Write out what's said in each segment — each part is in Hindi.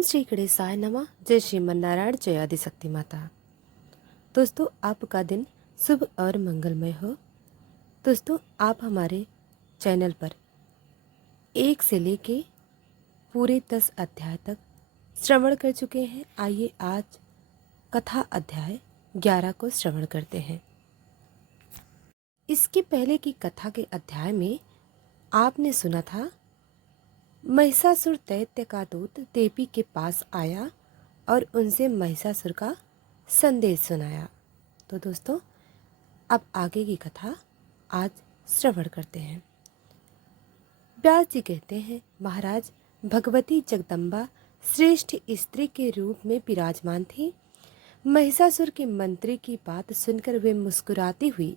ओम श्री गणेशाय नमः। जय श्रीमन्नारायण, जय आदिशक्ति माता। दोस्तों, आपका दिन शुभ और मंगलमय हो। दोस्तों, आप हमारे चैनल पर 1 से लेके पूरे 10 अध्याय तक श्रवण कर चुके हैं। आइए आज कथा अध्याय 11 को श्रवण करते हैं। इसके पहले की कथा के अध्याय में आपने सुना था, महिषासुर दैत्य का दूत देवी के पास आया और उनसे महिषासुर का संदेश सुनाया। तो दोस्तों, अब आगे की कथा आज श्रवण करते हैं। व्यास जी कहते हैं, महाराज, भगवती जगदम्बा श्रेष्ठ स्त्री के रूप में विराजमान थी। महिषासुर के मंत्री की बात सुनकर वे मुस्कुराती हुई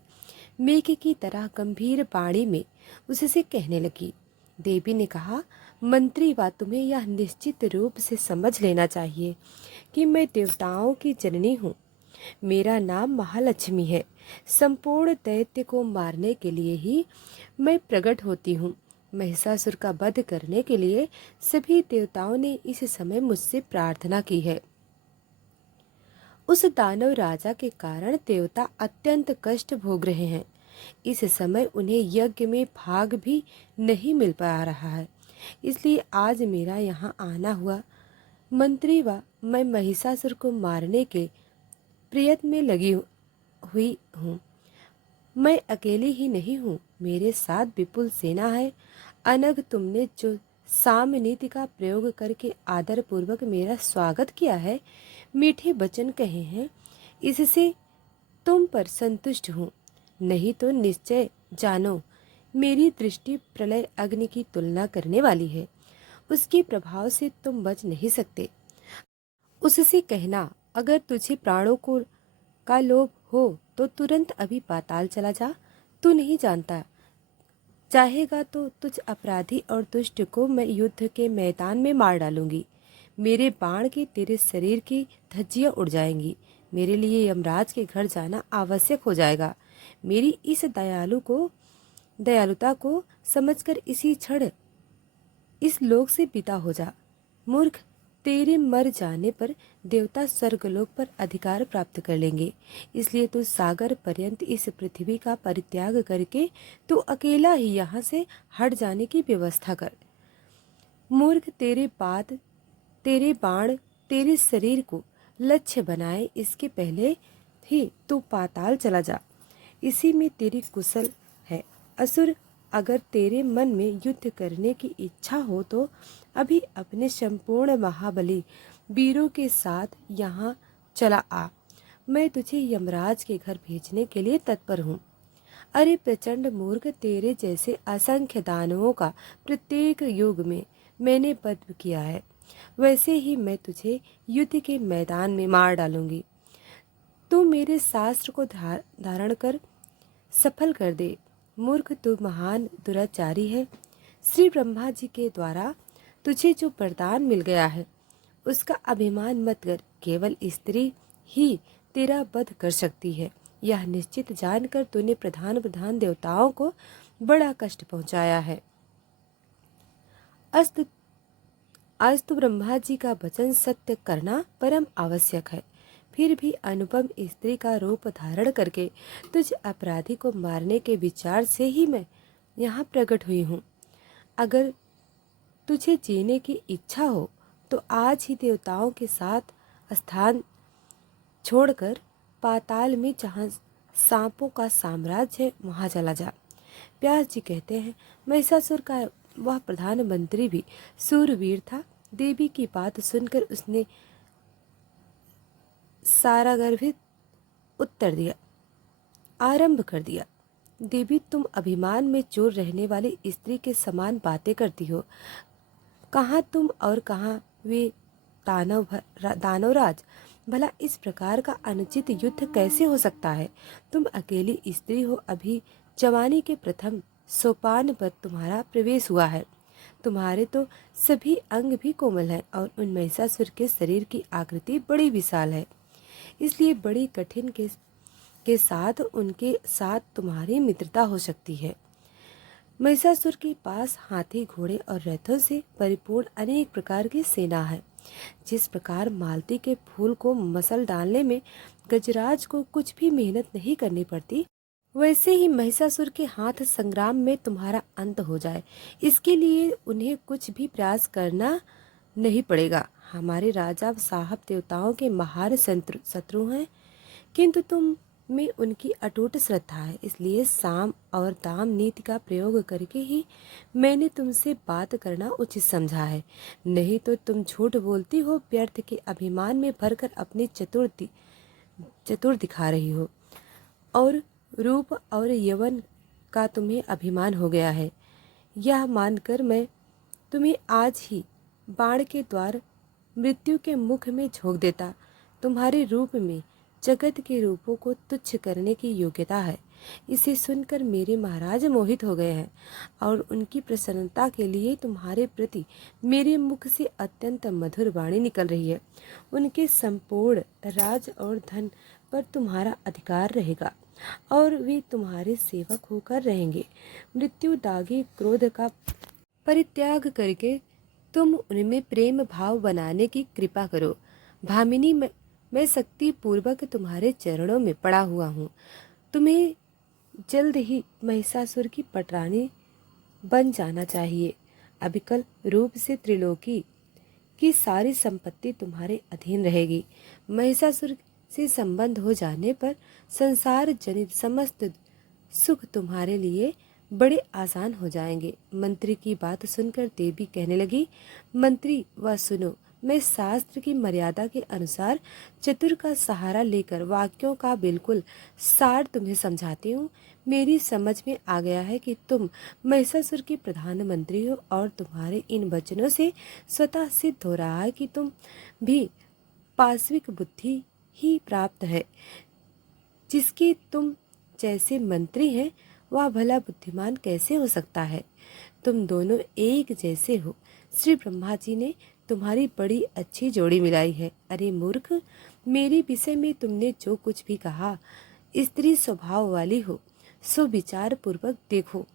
मेघ की तरह गंभीर वाणी में उससे कहने लगी। देवी ने कहा, मंत्री वा, तुम्हें यह निश्चित रूप से समझ लेना चाहिए कि मैं देवताओं की जननी हूँ। मेरा नाम महालक्ष्मी है। संपूर्ण दैत्य को मारने के लिए ही मैं प्रकट होती हूँ। महिषासुर का वध करने के लिए सभी देवताओं ने इस समय मुझसे प्रार्थना की है। उस दानव राजा के कारण देवता अत्यंत कष्ट भोग रहे हैं। इस समय उन्हें यज्ञ में भाग भी नहीं मिल पा रहा है, इसलिए आज मेरा यहाँ आना हुआ। मंत्री व मैं महिषासुर को मारने के प्रयत्न में लगी हुई हूँ। मैं अकेली ही नहीं हूँ, मेरे साथ विपुल सेना है। अनग तुमने जो साम नीति का प्रयोग करके आदर पूर्वक मेरा स्वागत किया है, मीठे वचन कहे हैं, इससे तुम पर संतुष्ट हूँ। नहीं तो निश्चय जानो, मेरी दृष्टि प्रलय अग्नि की तुलना करने वाली है। उसके प्रभाव से तुम बच नहीं सकते। उससे कहना, अगर तुझे प्राणों को का लोभ हो तो तुरंत अभी पाताल चला जा। तू नहीं जानता, चाहेगा तो तुझ अपराधी और दुष्ट को मैं युद्ध के मैदान में मार डालूंगी। मेरे बाण के तेरे शरीर की धज्जियां उड़ जाएंगी। मेरे लिए यमराज के घर जाना आवश्यक हो जाएगा। मेरी इस दयालुता को समझकर इसी क्षण इस लोक से विदा हो जा। मूर्ख, तेरे मर जाने पर देवता स्वर्गलोक पर अधिकार प्राप्त कर लेंगे, इसलिए तू सागर पर्यंत इस पृथ्वी का परित्याग करके तू अकेला ही यहाँ से हट जाने की व्यवस्था कर। मूर्ख, तेरे बाण तेरे शरीर को लक्ष्य बनाए, इसके पहले ही तू पाताल चला जा। इसी में तेरी कुशल है। असुर, अगर तेरे मन में युद्ध करने की इच्छा हो तो अभी अपने संपूर्ण महाबली वीरों के साथ यहाँ चला आ। मैं तुझे यमराज के घर भेजने के लिए तत्पर हूँ। अरे प्रचंड मूर्ख, तेरे जैसे असंख्य दानवों का प्रत्येक युग में मैंने वध किया है, वैसे ही मैं तुझे युद्ध के मैदान में मार डालूंगी। तू मेरे शास्त्र को धारण कर सफल कर दे। मूर्ख, तू महान दुराचारी है। श्री ब्रह्मा जी के द्वारा तुझे जो वरदान मिल गया है, उसका अभिमान मत कर। केवल स्त्री ही तेरा वध कर सकती है। यह निश्चित जानकर तूने प्रधान देवताओं को बड़ा कष्ट पहुंचाया है। आज तो ब्रह्मा जी का वचन सत्य करना परम आवश्यक है। फिर भी अनुपम स्त्री का रूप धारण करके तुझ अपराधी को मारने के विचार से ही मैं यहाँ प्रकट हुई हूँ। अगर तुझे जीने की इच्छा हो तो आज ही देवताओं के साथ स्थान छोड़कर पाताल में जहाँ सांपों का साम्राज्य है, वहाँ चला जा। व्यास जी कहते हैं, महिषासुर का वह प्रधानमंत्री भी सूरवीर था। देवी की बात सुनकर उसने सारा गर्भित उत्तर दिया आरंभ कर दिया। देवी, तुम अभिमान में चोर रहने वाली स्त्री के समान बातें करती हो। कहाँ तुम और कहाँ वे दानवराज। भला इस प्रकार का अनुचित युद्ध कैसे हो सकता है? तुम अकेली स्त्री हो, अभी जवानी के प्रथम सोपान पर तुम्हारा प्रवेश हुआ है। तुम्हारे तो सभी अंग भी कोमल हैं और उन महिषासुर के शरीर की आकृति बड़ी विशाल है, इसलिए बड़ी कठिन के साथ उनके साथ तुम्हारी मित्रता हो सकती है। महिषासुर के पास हाथी, घोड़े और रथों से परिपूर्ण अनेक प्रकार की सेना है। जिस प्रकार मालती के फूल को मसल डालने में गजराज को कुछ भी मेहनत नहीं करनी पड़ती, वैसे ही महिषासुर के हाथ संग्राम में तुम्हारा अंत हो जाए, इसके लिए उन्हें कुछ भी प्रयास करना नहीं पड़ेगा। हमारे राजा साहब देवताओं के महान शत्रु हैं, किंतु तुम में उनकी अटूट श्रद्धा है, इसलिए साम और दाम नीति का प्रयोग करके ही मैंने तुमसे बात करना उचित समझा है। नहीं तो तुम झूठ बोलती हो, व्यर्थ के अभिमान में भरकर अपनी चतुर दिखा रही हो, और रूप और यौवन का तुम्हें अभिमान हो गया है। यह मानकर मैं तुम्हें आज ही बाण के द्वार मृत्यु के मुख में झोंक देता। तुम्हारे रूप में जगत के रूपों को तुच्छ करने की योग्यता है। इसे सुनकर मेरे महाराज मोहित हो गए हैं, और उनकी प्रसन्नता के लिए तुम्हारे प्रति मेरे मुख से अत्यंत मधुर वाणी निकल रही है। उनके संपूर्ण राज और धन पर तुम्हारा अधिकार रहेगा, और वे तुम्हारे सेवक होकर रहेंगे। मृत्यु दागी क्रोध का परित्याग करके तुम उनमें प्रेम भाव बनाने की कृपा करो। भामिनी, मैं शक्ति पूर्वक तुम्हारे चरणों में पड़ा हुआ हूँ। तुम्हें जल्द ही महिषासुर की पटरानी बन जाना चाहिए। अविकल रूप से त्रिलोकी की सारी संपत्ति तुम्हारे अधीन रहेगी। महिषासुर से संबंध हो जाने पर संसार जनित समस्त सुख तुम्हारे लिए बड़े आसान हो जाएंगे। मंत्री की बात सुनकर देवी कहने लगी, मंत्री वह सुनो, मैं शास्त्र की मर्यादा के अनुसार चतुर का सहारा लेकर वाक्यों का बिल्कुल सार तुम्हें समझाती हूँ। मेरी समझ में आ गया है कि तुम महिषासुर के प्रधानमंत्री हो, और तुम्हारे इन वचनों से स्वतः सिद्ध हो रहा है कि तुम भी पाशविक बुद्धि ही प्राप्त है। जिसके तुम जैसे मंत्री हैं, वह भला बुद्धिमान कैसे हो सकता है। तुम दोनों एक जैसे हो। श्री ब्रह्मा जी ने तुम्हारी बड़ी अच्छी जोड़ी मिलाई है। अरे मूर्ख, मेरे विषय में तुमने जो कुछ भी कहा, स्त्री स्वभाव वाली हो, सो विचार पूर्वक देखो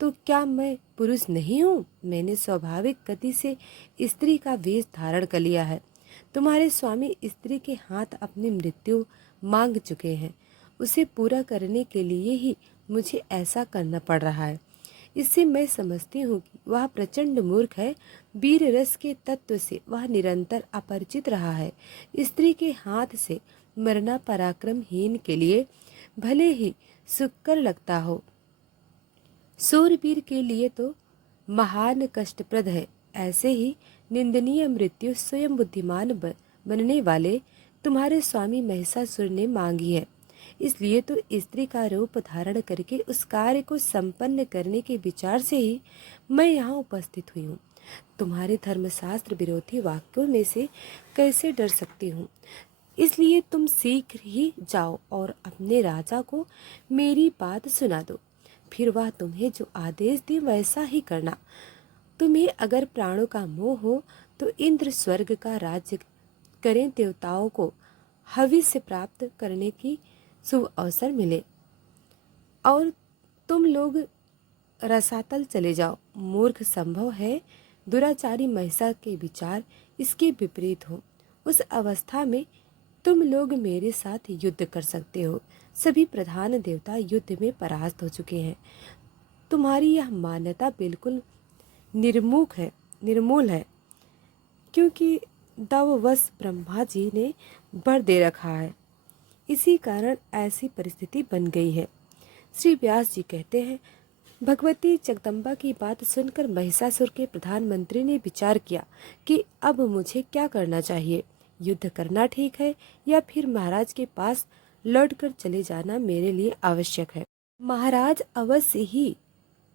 तो क्या मैं पुरुष नहीं हूँ। मैंने स्वाभाविक गति से स्त्री का वेश धारण कर लिया है। तुम्हारे स्वामी स्त्री के हाथ अपनी मृत्यु मांग चुके हैं। उसे पूरा करने के लिए ही मुझे ऐसा करना पड़ रहा है। इससे मैं समझती हूँ कि वह प्रचंड मूर्ख है। वीर रस के तत्व से वह निरंतर अपरिचित रहा है। स्त्री के हाथ से मरना पराक्रमहीन के लिए भले ही सुखकर लगता हो, सूरवीर के लिए तो महान कष्टप्रद है। ऐसे ही निंदनीय मृत्यु स्वयं बुद्धिमान बनने वाले तुम्हारे स्वामी महिषासुर ने मांगी है। इसलिए तो स्त्री का रूप धारण करके उस कार्य को संपन्न करने के विचार से ही मैं यहाँ उपस्थित हुई हूँ। तुम्हारे धर्मशास्त्र विरोधी वाक्यों में से कैसे डर सकती हूँ। इसलिए तुम शीघ्र ही जाओ और अपने राजा को मेरी बात सुना दो। फिर वह तुम्हें जो आदेश दे वैसा ही करना। तुम्हें अगर प्राणों का मोह हो तो इंद्र स्वर्ग का राज्य करें, देवताओं को हविष्य प्राप्त करने की शुभ अवसर मिले, और तुम लोग रसातल चले जाओ। मूर्ख, संभव है दुराचारी महिषा के विचार इसके विपरीत हो। उस अवस्था में तुम लोग मेरे साथ युद्ध कर सकते हो। सभी प्रधान देवता युद्ध में परास्त हो चुके हैं। तुम्हारी यह मान्यता बिल्कुल निर्मूल है, क्योंकि दववश ब्रह्मा जी ने वर दे रखा है। इसी कारण ऐसी परिस्थिति बन गई है। श्री व्यास जी कहते हैं, भगवती जगदम्बा की बात सुनकर महिषासुर के प्रधानमंत्री ने विचार किया कि अब मुझे क्या करना चाहिए। युद्ध करना ठीक है या फिर महाराज के पास लौटकर चले जाना मेरे लिए आवश्यक है। महाराज अवश्य ही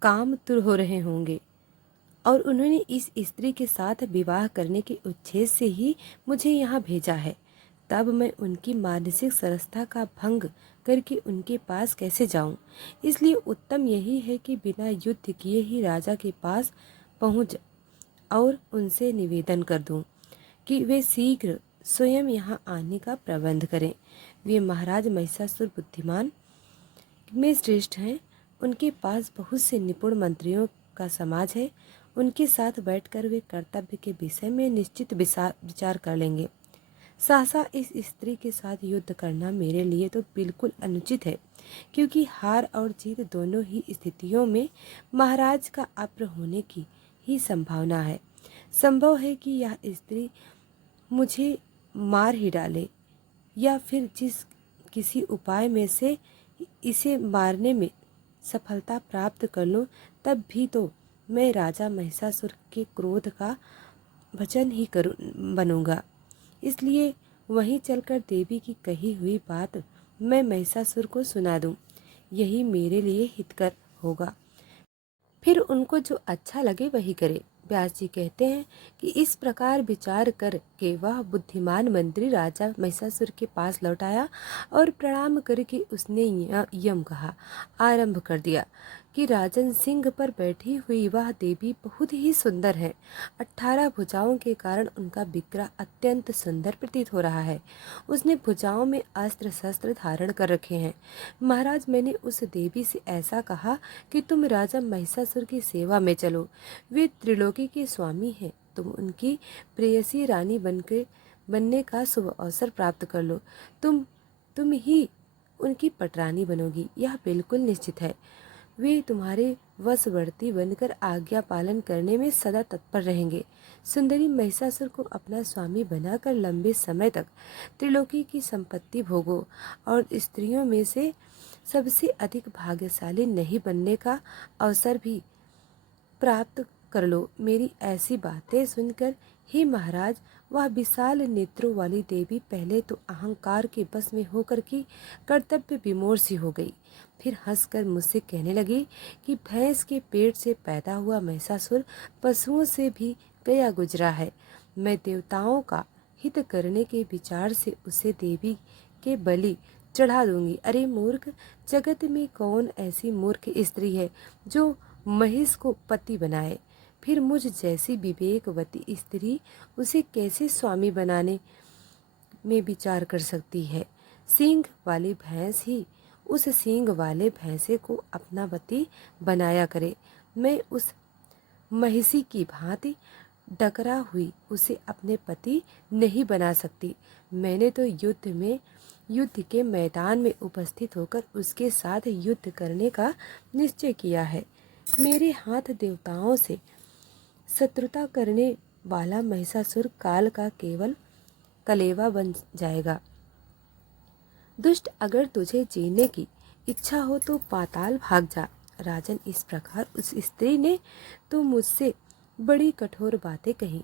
कामतुर हो रहे होंगे, और उन्होंने इस स्त्री के साथ विवाह करने के उद्देश्य से ही मुझे यहाँ भेजा है। तब मैं उनकी मानसिक सरसता का भंग करके उनके पास कैसे जाऊं। इसलिए उत्तम यही है कि बिना युद्ध किए ही राजा के पास पहुंच और उनसे निवेदन कर दूं कि वे शीघ्र स्वयं यहाँ आने का प्रबंध करें। वे महाराज महिषासुर बुद्धिमान में श्रेष्ठ हैं। उनके पास बहुत से निपुण मंत्रियों का समाज है, उनके साथ बैठकर वे कर्तव्य के विषय में निश्चित विचार कर लेंगे। सहसा इस स्त्री के साथ युद्ध करना मेरे लिए तो बिल्कुल अनुचित है, क्योंकि हार और जीत दोनों ही स्थितियों में महाराज का अप्र होने की ही संभावना है। संभव है कि यह स्त्री मुझे मार ही डाले, या फिर किसी उपाय में से इसे मारने में सफलता प्राप्त कर लूं, तब भी तो मैं राजा महिषासुर के क्रोध का भजन ही बनूंगा। इसलिए वहीं चलकर देवी की कही हुई बात मैं महिषासुर को सुना दूं, यही मेरे लिए हितकर होगा। फिर उनको जो अच्छा लगे वही करे। व्यास जी कहते हैं कि इस प्रकार विचार कर के वह बुद्धिमान मंत्री राजा महिषासुर के पास लौट आया और प्रणाम करके उसने यम कहा आरंभ कर दिया कि राजन सिंह पर बैठी हुई वह देवी बहुत ही सुंदर है। 18 भुजाओं के कारण उनका विग्रह अत्यंत सुंदर प्रतीत हो रहा है। उसने भुजाओं में अस्त्र शस्त्र धारण कर रखे हैं। महाराज, मैंने उस देवी से ऐसा कहा कि तुम राजा महिषासुर की सेवा में चलो। वे त्रिलोकी के स्वामी हैं, तुम उनकी प्रेयसी रानी बनने का शुभ अवसर प्राप्त कर लो। तुम ही उनकी पटरानी बनोगी, यह बिल्कुल निश्चित है। वे तुम्हारे वशवर्ती बनकर आज्ञा पालन करने में सदा तत्पर रहेंगे। सुंदरी महिषासुर को अपना स्वामी बनाकर लंबे समय तक त्रिलोकी की संपत्ति भोगो और स्त्रियों में से सबसे अधिक भाग्यशाली नहीं बनने का अवसर भी प्राप्त कर लो। मेरी ऐसी बातें सुनकर हे महाराज, वह विशाल नेत्रों वाली देवी पहले तो अहंकार के बस में होकर की कर्तव्य विमोर सी हो गई। फिर हंसकर मुझसे कहने लगी कि भैंस के पेट से पैदा हुआ महिषासुर पशुओं से भी गया गुजरा है। मैं देवताओं का हित करने के विचार से उसे देवी के बलि चढ़ा दूंगी। अरे मूर्ख, जगत में कौन ऐसी मूर्ख स्त्री है जो महिष को पति बनाए? फिर मुझ जैसी विवेकवती स्त्री उसे कैसे स्वामी बनाने में विचार कर सकती है? सींग वाली भैंस ही उस सींग वाले भैंसे को अपना पति बनाया करे। मैं उस महिषी की भांति डकरा हुई उसे अपने पति नहीं बना सकती। मैंने तो युद्ध के मैदान में उपस्थित होकर उसके साथ युद्ध करने का निश्चय किया है। मेरे हाथ देवताओं से शत्रुता करने वाला महिषासुर काल का केवल कलेवा बन जाएगा। दुष्ट, अगर तुझे जीने की इच्छा हो तो पाताल भाग जा। राजन, इस प्रकार उस स्त्री ने तो मुझसे बड़ी कठोर बातें कही।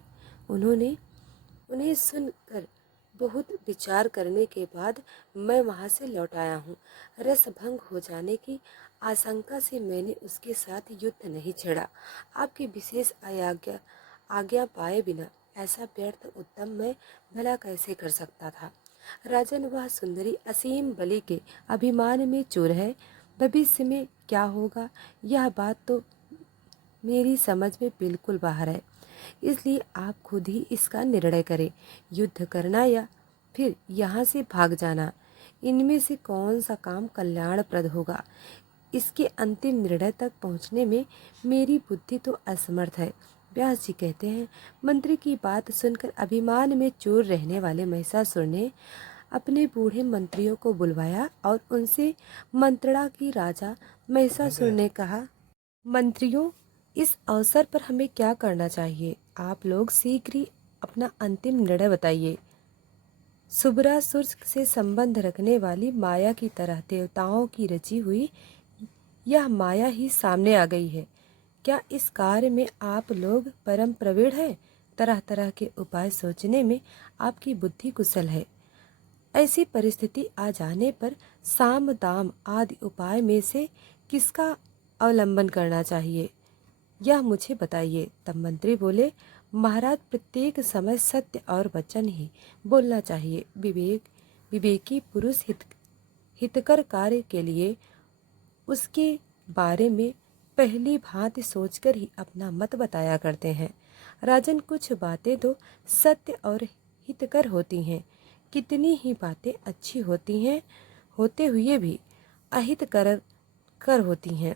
उन्हें सुनकर बहुत विचार करने के बाद मैं वहां से लौट आया हूँ। रस भंग हो जाने की आशंका से मैंने उसके साथ युद्ध नहीं छेड़ा। आपकी विशेष आज्ञा पाए बिना ऐसा व्यर्थ उद्यम मैं भला कैसे कर सकता था? राजन, वह सुंदरी असीम बलि के अभिमान में चूर है। भविष्य में क्या होगा यह बात तो मेरी समझ में बिल्कुल बाहर है। इसलिए आप खुद ही इसका निर्णय करें, युद्ध करना या फिर यहाँ से भाग जाना। इनमें से कौन सा काम कल्याणप्रद होगा, इसके अंतिम निर्णय तक पहुँचने में मेरी बुद्धि तो असमर्थ है। व्यास जी कहते हैं, मंत्री की बात सुनकर अभिमान में चूर रहने वाले महिषासुर ने अपने बूढ़े मंत्रियों को बुलवाया और उनसे मंत्रणा की। राजा महिषासुर ने कहा, मंत्रियों, इस अवसर पर हमें क्या करना चाहिए? आप लोग शीघ्र ही अपना अंतिम निर्णय बताइए। सुबरासुर से संबंध रखने वाली माया की तरह देवताओं की रची हुई यह माया ही सामने आ गई है। क्या इस कार्य में आप लोग परम प्रवीण हैं? तरह तरह के उपाय सोचने में आपकी बुद्धि कुशल है। ऐसी परिस्थिति आ जाने पर साम दाम आदि उपाय में से किसका अवलंबन करना चाहिए, यह मुझे बताइए। तब मंत्री बोले, महाराज, प्रत्येक समय सत्य और वचन ही बोलना चाहिए। विवेकी पुरुष हितकर कार्य के लिए उसके बारे में पहली भांति सोचकर ही अपना मत बताया करते हैं। राजन, कुछ बातें तो सत्य और हितकर होती हैं, कितनी ही बातें अच्छी होती हैं होते हुए भी अहितकर होती हैं,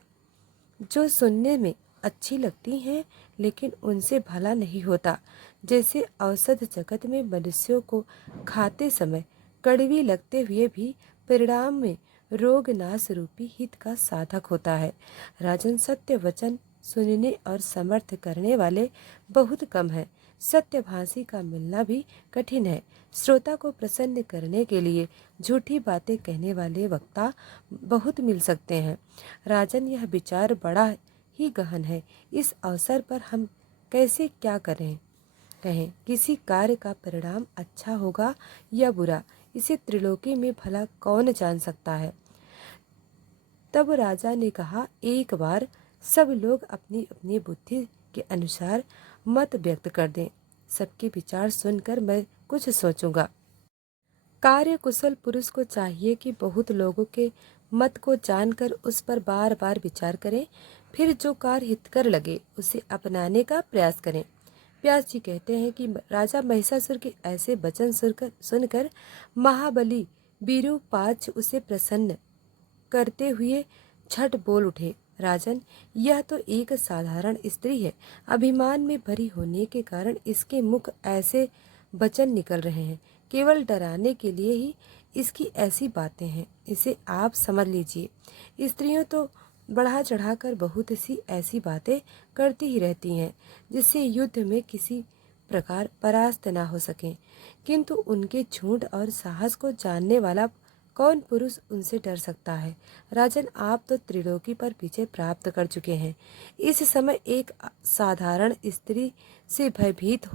जो सुनने में अच्छी लगती हैं, लेकिन उनसे भला नहीं होता। जैसे औषध जगत में मनुष्यों को खाते समय कड़वी लगते हुए भी परिणाम में रोग नाश रूपी हित का साधक होता है। राजन, सत्य वचन सुनने और समर्थ करने वाले बहुत कम हैं। सत्यभाषी का मिलना भी कठिन है। श्रोता को प्रसन्न करने के लिए झूठी बातें कहने वाले वक्ता बहुत मिल सकते हैं। राजन, यह विचार बड़ा ही गहन है। इस अवसर पर हम कैसे क्या कहें किसी कार्य का परिणाम अच्छा होगा या बुरा, इसे त्रिलोकी में भला कौन जान सकता है। तब राजा ने कहा, एक बार सब लोग अपनी अपनी बुद्धि के अनुसार मत व्यक्त कर दें। सबके विचार सुनकर मैं कुछ सोचूंगा। कार्य कुशल पुरुष को चाहिए कि बहुत लोगों के मत को जानकर उस पर बार बार विचार करें, फिर जो कार्य हितकर लगे उसे अपनाने का प्रयास करें। व्यास जी कहते हैं कि राजा महिषासुर के ऐसे वचन सुनकर महाबली विरूपाक्ष उसे प्रसन्न करते हुए झट बोल उठे, राजन, यह तो एक साधारण स्त्री है। अभिमान में भरी होने के कारण इसके मुख ऐसे वचन निकल रहे हैं। केवल डराने के लिए ही इसकी ऐसी बातें हैं। इसे आप समझ लीजिए। स्त्रियों तो बढ़ा चढ़ाकर बहुत सी ऐसी बातें करती ही रहती हैं जिससे युद्ध में किसी प्रकार परास्त ना हो सकें, किंतु उनके झूठ और साहस को जानने वाला कौन पुरुष उनसे डर सकता है। राजन, आप तो त्रिलोकी पर विजय प्राप्त कर चुके हैं। इस समय एक साधारण स्त्री से भयभीत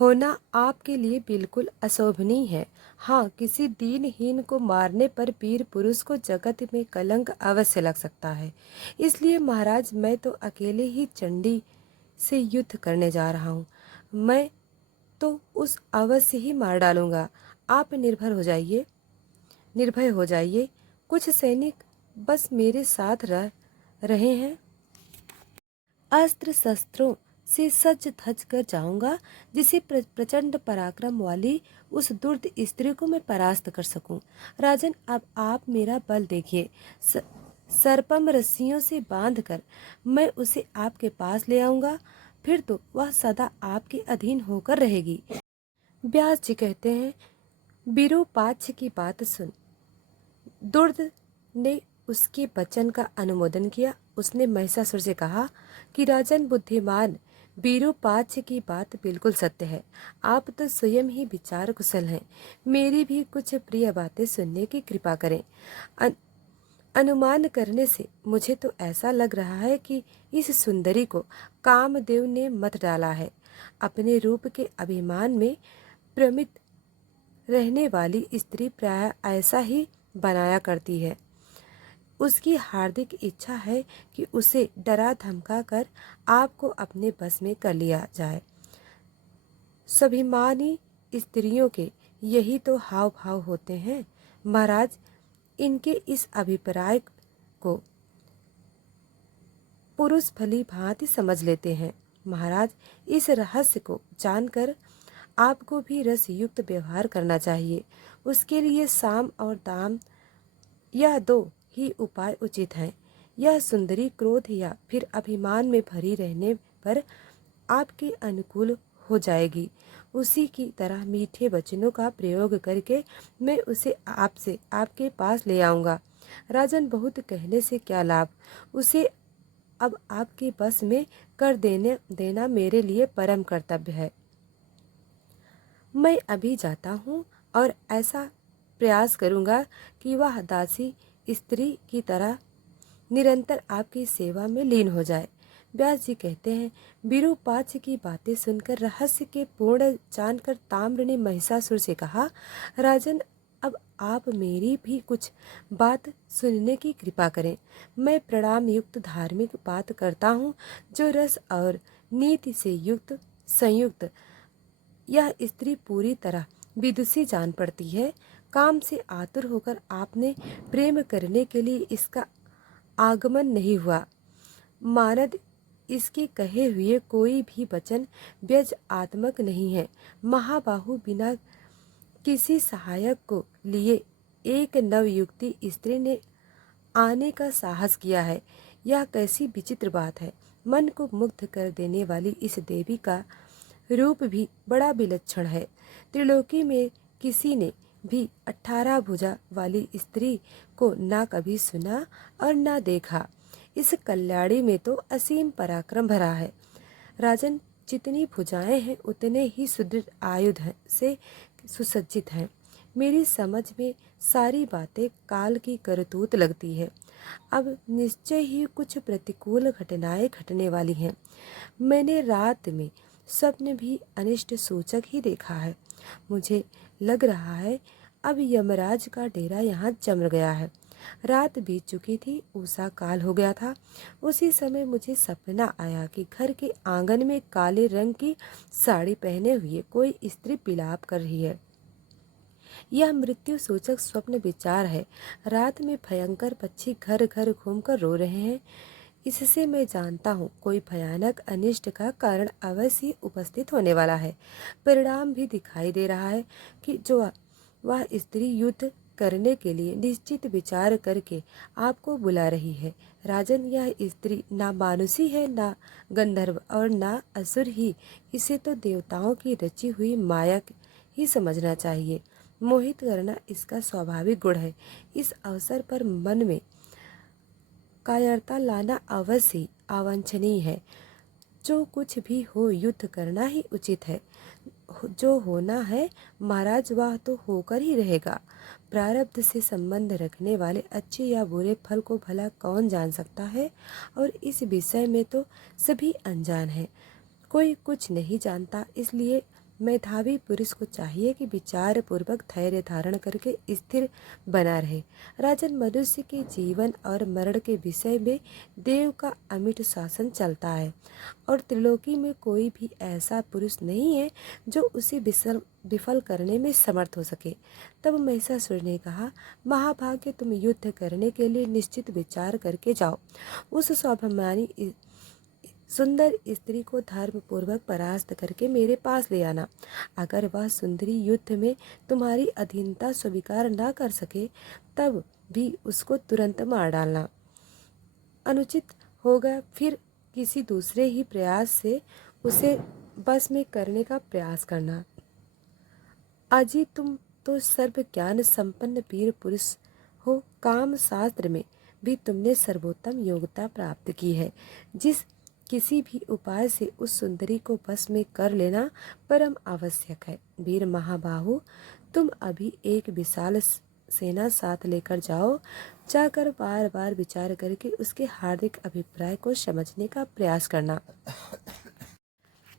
होना आपके लिए बिल्कुल अशोभनीय है। हाँ, किसी दीनहीन को मारने पर वीर पुरुष को जगत में कलंक अवश्य लग सकता है। इसलिए महाराज, मैं तो अकेले ही चंडी से युद्ध करने जा रहा हूँ। मैं तो उस अवश्य ही मार डालूंगा। आप निर्भय हो जाइए। कुछ सैनिक बस मेरे साथ रहे हैं। अस्त्र शस्त्रों से सज धज कर जाऊंगा, जिसे प्रचंड पराक्रम वाली उस दुर्द स्त्री को मैं परास्त कर सकूं। राजन, अब आप मेरा बल देखिए। सर्पम रस्सियों से बांधकर मैं उसे आपके पास ले आऊंगा, फिर तो वह सदा आपके अधीन होकर रहेगी। व्यास जी कहते हैं, विरूपाक्ष की बात सुन। दुर्द ने उसके वचन का अनुमोदन किया। उसने महिषासुर से कहा कि राजन बुद्धिमान, विरूपाक्ष की बात बिल्कुल सत्य है। आप तो स्वयं ही विचार कुशल हैं। मेरी भी कुछ प्रिय बातें सुनने की कृपा करें। अनुमान करने से मुझे तो ऐसा लग रहा है कि इस सुंदरी को कामदेव ने मत डाला है। अपने रूप के अभिमान में प्रमित रहने वाली स्त्री प्राय ऐसा ही बनाया करती है। उसकी हार्दिक इच्छा है कि उसे डरा धमका कर आपको अपने बस में कर लिया जाए। स्वाभिमानी स्त्रियों के यही तो हाव भाव होते हैं। महाराज, इनके इस अभिप्राय को पुरुष भली भांति समझ लेते हैं। महाराज, इस रहस्य को जानकर आपको भी रस युक्त व्यवहार करना चाहिए। उसके लिए साम और दाम, यह दो ही उपाय उचित हैं। यह सुंदरी क्रोध या फिर अभिमान में भरी रहने पर आपके अनुकूल हो जाएगी। उसी की तरह मीठे वचनों का प्रयोग करके मैं उसे आपसे आपके पास ले आऊंगा। राजन, बहुत कहने से क्या लाभ। उसे अब आपके बस में कर देना मेरे लिए परम कर्तव्य है। मैं अभी जाता हूँ और ऐसा प्रयास करूँगा कि वह दासी स्त्री की तरह निरंतर आपकी सेवा में लीन हो जाए। व्यास जी कहते हैं, विरूपाक्ष की बातें सुनकर रहस्य के पूर्ण जानकर ताम्र ने महिषासुर से कहा, राजन, अब आप मेरी भी कुछ बात सुनने की कृपा करें। मैं प्रणाम युक्त धार्मिक बात करता हूँ, जो रस और नीति से युक्त संयुक्त यह स्त्री पूरी तरह विदुषी जान पड़ती है। काम से आतुर होकर आपने प्रेम करने के लिए इसका आगमन नहीं हुआ। मानद इसके कहे हुए कोई भी वचन व्यज आत्मक नहीं है। महाबाहु, बिना किसी सहायक को लिए एक नवयुक्ति स्त्री ने आने का साहस किया है। यह कैसी विचित्र बात है। मन को मुग्ध कर देने वाली इस देवी का रूप भी बड़ा विलक्षण है। त्रिलोकी में किसी ने भी 18 भुजा वाली स्त्री को ना कभी सुना और ना देखा। इस कल्याणी में तो असीम पराक्रम भरा है। राजन, जितनी भुजाएं हैं उतने ही सुदृढ़ आयुध से सुसज्जित हैं। मेरी समझ में सारी बातें काल की करतूत लगती है। अब निश्चय ही कुछ प्रतिकूल घटनाएं घटने वाली हैं। मैंने रात में स्वप्न भी अनिष्ट सूचक ही देखा है। मुझे लग रहा है अब यमराज का डेरा यहाँ जम गया है। रात बीत चुकी थी, उषा काल हो गया था। उसी समय मुझे सपना आया कि घर के आंगन में काले रंग की साड़ी पहने हुए कोई स्त्री विलाप कर रही है। यह मृत्यु सूचक स्वप्न विचार है। रात में भयंकर पक्षी घर घर घूमकर रो रहे हैं। इससे मैं जानता हूँ कोई भयानक अनिष्ट का कारण अवश्य उपस्थित होने वाला है। परिणाम भी दिखाई दे रहा है कि जो वह स्त्री युद्ध करने के लिए निश्चित विचार करके आपको बुला रही है। राजन, यह स्त्री ना मानुषी है, ना गंधर्व और ना असुर ही। इसे तो देवताओं की रची हुई माया ही समझना चाहिए। मोहित करना इसका स्वाभाविक गुण है। इस अवसर पर मन में कायरता लाना अवश्य अवांछनीय है। जो कुछ भी हो, युद्ध करना ही उचित है। जो होना है महाराज, वह तो होकर ही रहेगा। प्रारब्ध से संबंध रखने वाले अच्छे या बुरे फल को भला कौन जान सकता है, और इस विषय में तो सभी अनजान हैं। कोई कुछ नहीं जानता, इसलिए मेधावी पुरुष को चाहिए कि विचार पूर्वक धैर्य धारण करके स्थिर बना रहे। राजन, मनुष्य के जीवन और मरण के विषय में देव का अमिट शासन चलता है, और त्रिलोकी में कोई भी ऐसा पुरुष नहीं है जो उसे विफल करने में समर्थ हो सके। तब महिषासुर ने कहा, महाभाग्य, तुम युद्ध करने के लिए निश्चित विचार करके जाओ। उस स्वाभिमानी सुंदर स्त्री को धर्म पूर्वक परास्त करके मेरे पास ले आना। अगर वह सुंदरी युद्ध में तुम्हारी अधीनता स्वीकार न कर सके, तब भी उसको तुरंत मार डालना। अनुचित होगा फिर किसी दूसरे ही प्रयास से उसे बस में करने का प्रयास करना। अजी, तुम तो सर्व ज्ञान संपन्न वीर पुरुष हो। काम शास्त्र में भी तुमने सर्वोत्तम योग्यता प्राप्त की है। जिस किसी भी उपाय से उस सुंदरी को बस में कर लेना परम आवश्यक है। वीर महाबाहु, तुम अभी एक विशाल सेना साथ लेकर जाओ। जाकर बार बार विचार करके उसके हार्दिक अभिप्राय को समझने का प्रयास करना।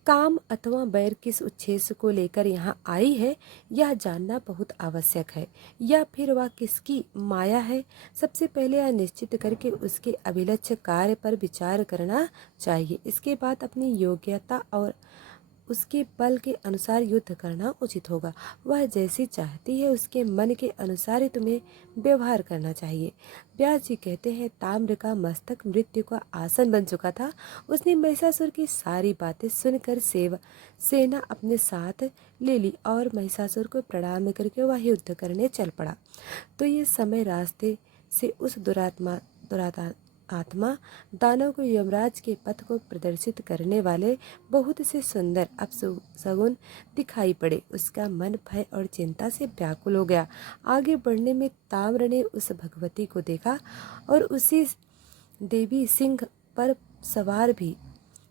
काम अथवा बैर किस उद्देश्य को लेकर यहाँ आई है, यह जानना बहुत आवश्यक है। या फिर वह किसकी माया है, सबसे पहले यह निश्चित करके उसके अभिलक्ष्य कार्य पर विचार करना चाहिए। इसके बाद अपनी योग्यता और उसके बल के अनुसार युद्ध करना उचित होगा। वह जैसी चाहती है उसके मन के अनुसार ही तुम्हें व्यवहार करना चाहिए। व्यास जी कहते हैं, ताम्र का मस्तक मृत्यु का आसन बन चुका था। उसने महिषासुर की सारी बातें सुनकर सेना अपने साथ ले ली और महिषासुर को प्रणाम करके वह युद्ध करने चल पड़ा। तो ये समय रास्ते से उस आत्मा दानव को यमराज के पथ को प्रदर्शित करने वाले बहुत से सुंदर अपशगुन दिखाई पड़े। उसका मन भय और चिंता से व्याकुल हो गया। आगे बढ़ने में ताम्र ने उस भगवती को देखा और उसी देवी सिंह पर सवार भी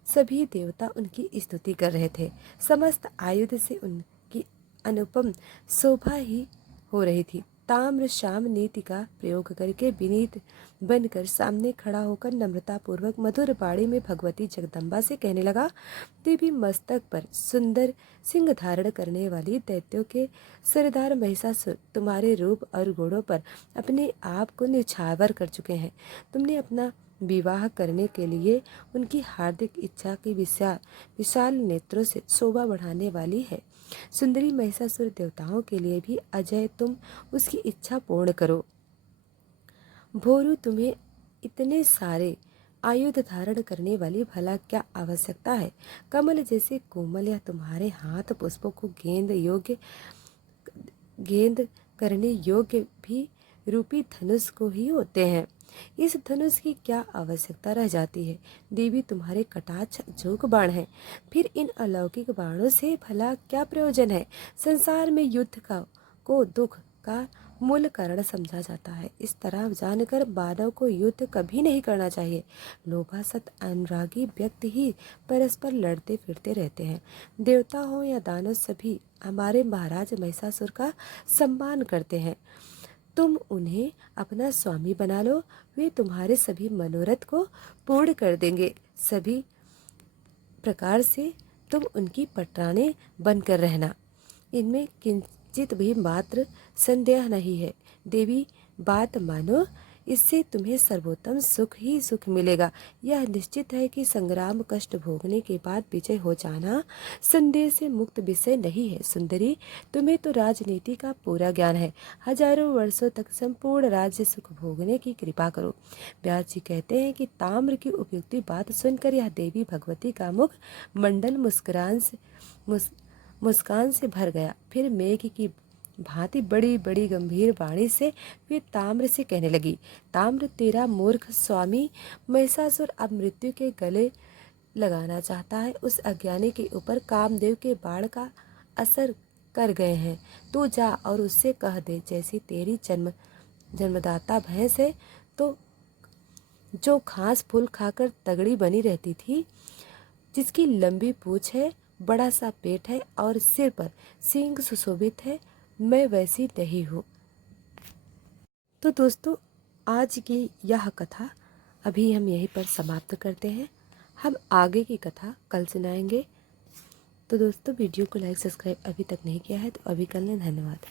सभी देवता उनकी स्तुति कर रहे थे। समस्त आयुध से उनकी अनुपम शोभा ही हो रही थी। ताम्र श्याम नीति का प्रयोग करके विनीत बनकर सामने खड़ा होकर नम्रता पूर्वक मधुर बाणी में भगवती जगदम्बा से कहने लगा, देवी, मस्तक पर सुंदर सिंह धारण करने वाली दैत्यों के सरदार महिषासुर तुम्हारे रूप और गुणों पर अपने आप को निछावर कर चुके हैं। तुमने अपना विवाह करने के लिए उनकी हार्दिक इच्छा की विशाल नेत्रों से शोभा बढ़ाने वाली है। सुंदरी महिषासुर देवताओं के लिए भी अजय, तुम उसकी इच्छा पूर्ण करो। भोरु, तुम्हें इतने सारे आयुध धारण करने वाली भला क्या आवश्यकता है? कमल जैसे कोमल या तुम्हारे हाथ पुष्पों को गेंद करने योग्य भी रूपी धनुष को ही होते हैं। इस धनुष की क्या आवश्यकता रह जाती है? देवी तुम्हारे कटाक्ष जोग बाण है, फिर इन अलौकिक बाणों से भला क्या प्रयोजन है? संसार में युद्ध का को दुख का मूल कारण समझा जाता है। इस तरह जानकर मानव को युद्ध कभी नहीं करना चाहिए। लोभासक्त अनुरागी व्यक्ति ही परस्पर लड़ते फिरते रहते हैं। देवता हो या दानव, सभी हमारे महाराज महिषासुर का सम्मान करते हैं। तुम उन्हें अपना स्वामी बना लो, वे तुम्हारे सभी मनोरथ को पूर्ण कर देंगे। सभी प्रकार से तुम उनकी पटरानी बनकर रहना, इनमें किंचित भी मात्र संदेह नहीं है। देवी, बात मानो, इससे तुम्हें सर्वोत्तम सुख ही सुख मिलेगा। यह निश्चित है कि संग्राम कष्ट भोगने के बाद विजय हो जाना संदेह से मुक्त विषय नहीं है। सुंदरी, तुम्हें तो राजनीति का पूरा ज्ञान है। हजारों वर्षों तक संपूर्ण राज्य सुख भोगने की कृपा करो। व्यास जी कहते हैं कि ताम्र की उपयुक्ति बात सुनकर यह देवी भगवती का मुख मंडल मुस्कान से भर गया। फिर मेघ की भांति बड़ी बड़ी गंभीर वाणी से वे ताम्र से कहने लगी, ताम्र, तेरा मूर्ख स्वामी महिषासुर अब मृत्यु के गले लगाना चाहता है। उस अज्ञानी के ऊपर कामदेव के बाण का असर कर गए हैं। तू जा और उससे कह दे, जैसी तेरी जन्मदाता भैंस है, तो जो घास फूल खाकर तगड़ी बनी रहती थी, जिसकी लंबी पूंछ है, बड़ा सा पेट है और सिर पर सींग सुशोभित है, मैं वैसी नहीं हूँ। तो दोस्तों, आज की यह कथा अभी हम यहीं पर समाप्त करते हैं। हम आगे की कथा कल सुनाएंगे। तो दोस्तों, वीडियो को लाइक सब्सक्राइब अभी तक नहीं किया है तो अभी कर लें। धन्यवाद।